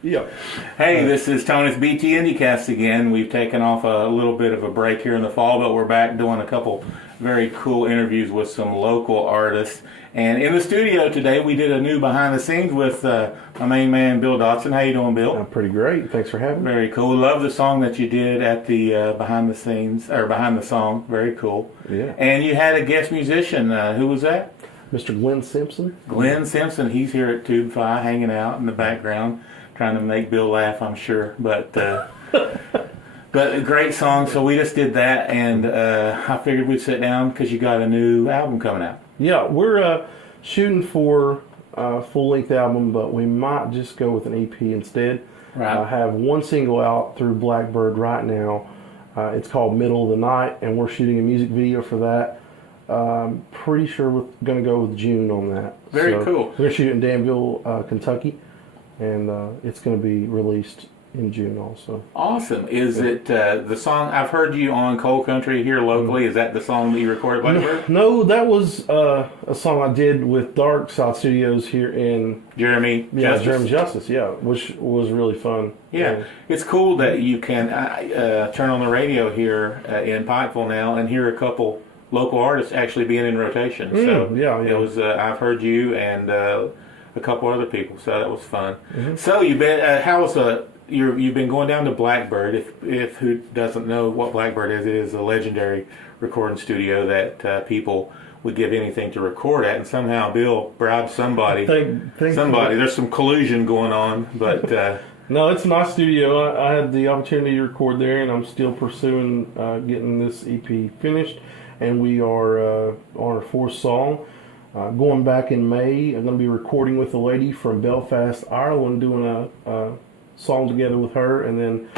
Yeah. Hey, this is Tony's BT IndieCast again. We've taken off a little bit of a break here in the fall, but we're back doing a couple very cool interviews with some local artists. And in the studio today, we did a new behind the scenes with my main man, Bill Dotson. How you doing, Bill? I'm pretty great. Thanks for having me. Very cool. Love the song that you did at the behind the scenes, or behind the song. Very cool. Yeah. And you had a guest musician. Who was that? Mr. Glenn Simpson. Glenn Simpson. He's here at Tube Fi, hanging out in the background, trying to make Bill laugh, I'm sure. But but a great song. So we just did that, and I figured we'd sit down because you got a new album coming out. Yeah, we're shooting for a full-length album, but we might just go with an EP instead. Right. I have one single out through Blackbird right now. It's called Middle of the Night, and we're shooting a music video for that. Pretty sure we're going to go with June on that. Very cool. We're going to shoot it in Danville, Kentucky, and it's going to be released in June also. Awesome. Is it the song? I've heard you on Cold Country here locally. Is that the song that you recorded, Blackbird? No, that was a song I did with Dark Side Studios here in Jeremy Justice. Justice? Justice, yeah, which was really fun. Yeah, it's cool that you can turn on the radio here in Pikeville now and hear a couple local artists actually being in rotation. So yeah. it was. I've heard you and a couple other people, so that was fun. So you've been. How was you've been going down to Blackbird. If who doesn't know what Blackbird is, it is a legendary recording studio that people would give anything to record at, and somehow Bill bribed somebody. Somebody. There's some collusion going on, but no, it's a nice studio. I had the opportunity to record there, and I'm still pursuing getting this EP finished. And we are on our fourth song. Going back in May, I'm going to be recording with a lady from Belfast, Ireland, doing a song together with her, and then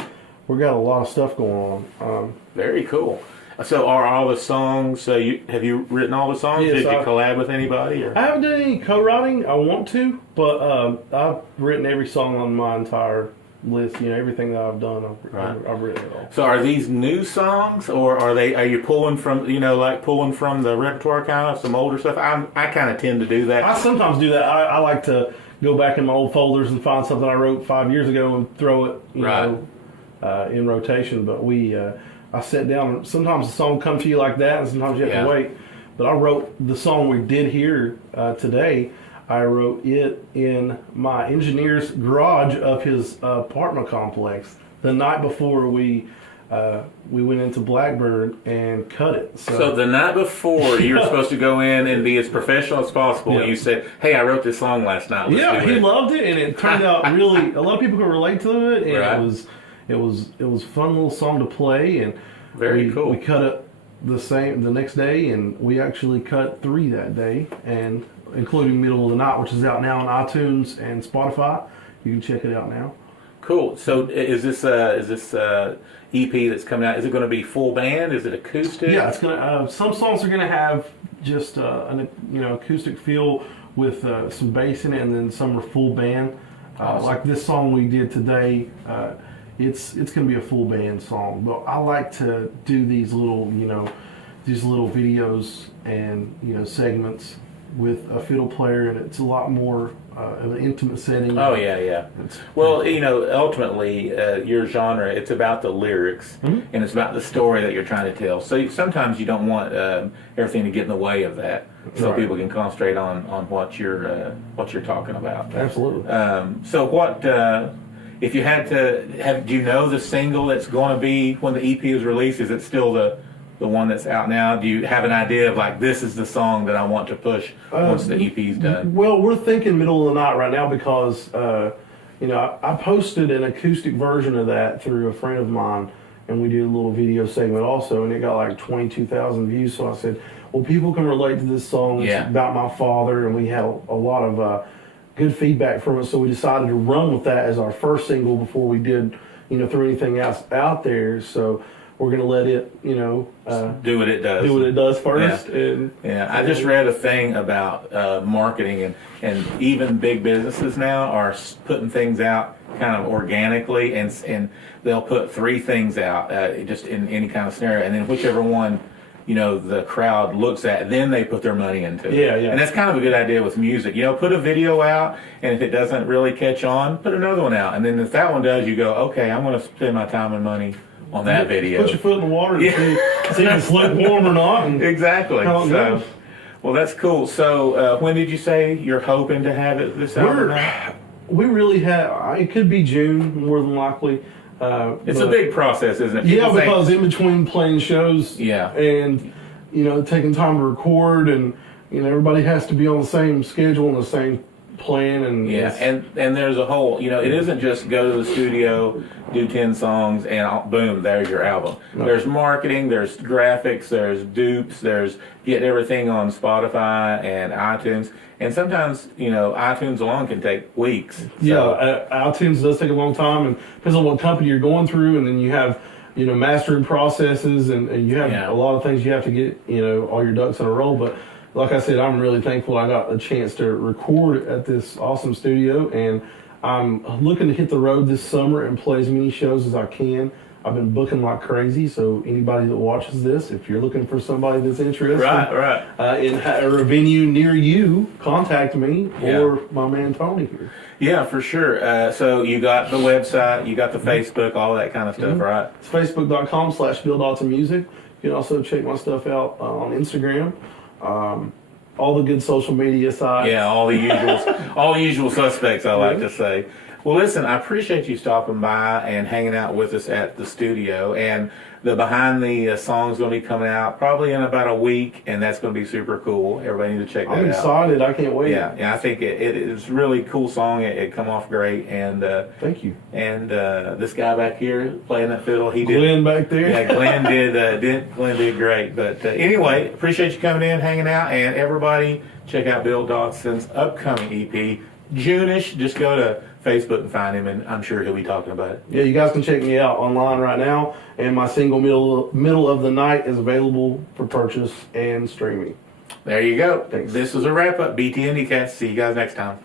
we got a lot of stuff going on. Very cool. So are all the songs, have you written all the songs? Yes, Did you collab with anybody? Or? I haven't done any co-writing. I want to, but I've written every song on my entire list. Everything that I've done, I've written it all. So are these new songs, or are you pulling from, pulling from the repertoire kind of, some older stuff? I kind of tend to do that. I sometimes do that. I like to go back in my old folders and find something I wrote 5 years ago and throw it, in rotation. But I sat down. Sometimes the song comes to you like that, and sometimes you have to wait. But I wrote the song we did here today. I wrote it in my engineer's garage of his apartment complex the night before we went into Blackbird and cut it. So the night before, you were supposed to go in and be as professional as possible. And you said, "Hey, I wrote this song last night." He loved it, and it turned out really. A lot of people could relate to it, and it was a fun little song to play. And very cool. We cut it the next day, and we actually cut 3 that day, and including Middle of the Night, which is out now on iTunes and Spotify. You can check it out now. Cool. So is this EP that's coming out? Is it going to be full band? Is it acoustic? Yeah, it's gonna. Some songs are gonna have just an acoustic feel with some bass in it, and then some are full band. Awesome. Like this song we did today, it's gonna be a full band song. But I like to do these little videos and segments with a fiddle player, and it's a lot more of an intimate setting. Oh yeah. Well, ultimately, your genre, it's about the lyrics, and it's about the story that you're trying to tell. So sometimes you don't want everything to get in the way of that, so people can concentrate on what you're talking about. Absolutely. So what? If you had to have, do you know the single that's going to be when the EP is released? Is it still the one that's out now? Do you have an idea of this is the song that I want to push once the EP's done? Well, we're thinking Middle of the Night right now because, I posted an acoustic version of that through a friend of mine, and we did a little video segment also, and it got like 22,000 views. So I said, well, people can relate to this song. It's about my father, and we had a lot of good feedback from it. So we decided to run with that as our first single before we did, throw anything else out there. So we're going to let it, do what it does. Do what it does first. Yeah. I just read a thing about marketing, and even big businesses now are putting things out kind of organically, and they'll put 3 things out just in any kind of scenario, and then whichever one the crowd looks at, then they put their money into it. Yeah, yeah. And that's kind of a good idea with music. Put a video out, and if it doesn't really catch on, put another one out. And then if that one does, you go, okay, I'm going to spend my time and money on that video. Put your foot in the water and see if it's lukewarm or not. Exactly. So, well, that's cool. So when did you say you're hoping to have it this album? We really have. It could be June, more than likely. It's a big process, isn't it? People because in between playing shows, and taking time to record, and everybody has to be on the same schedule and the same plan, and and there's a whole, it isn't just go to the studio, do 10 songs, and boom, there's your album. No. There's marketing, there's graphics, there's dupes, there's getting everything on Spotify and iTunes. And sometimes, iTunes alone can take weeks. So. Yeah, iTunes does take a long time, and depends on what company you're going through, and then you have, mastering processes, and you have a lot of things you have to get, all your ducks in a row. But like I said, I'm really thankful I got a chance to record at this awesome studio, and I'm looking to hit the road this summer and play as many shows as I can. I've been booking like crazy, so anybody that watches this, if you're looking for somebody that's interested in a venue near you, contact me or my man Tony here. Yeah, for sure. So you got the website, you got the Facebook, all that kind of stuff, right? It's facebook.com/Bill Dotson Music. You can also check my stuff out on Instagram. All the good social media sites. Yeah, all the usual suspects, I like to say. Well, listen, I appreciate you stopping by and hanging out with us at the studio. And the behind the song's going to be coming out probably in about a week, and that's going to be super cool. Everybody need to check that out. I'm excited. I can't wait. Yeah, I think it is a really cool song. It come off great. And thank you. And this guy back here playing that fiddle, he did. Glenn back there. Yeah, Glenn did great. But anyway, appreciate you coming in, hanging out, and everybody check out Bill Dotson's upcoming EP, June-ish. Just go to Facebook and find him, and I'm sure he'll be talking about it. Yeah, you guys can check me out online right now, and my single Middle of the Night is available for purchase and streaming. There you go. Thanks. This was a wrap-up. BT IndieCast. See you guys next time.